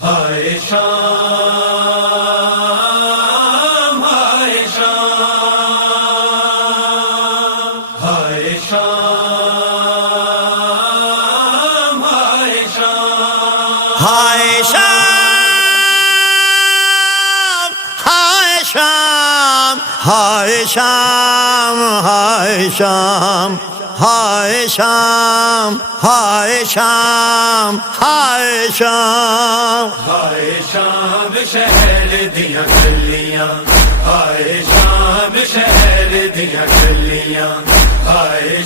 ہائے شام ہائے شام ہائے شام ہائے شام ہائے شام ہائے شام ہائے شام ہائے شام ہائے شام ہائے شام ہائے شام ہائے شام شہر دیا گلیاں ہائے شام شہر دیا گلیاں ہائے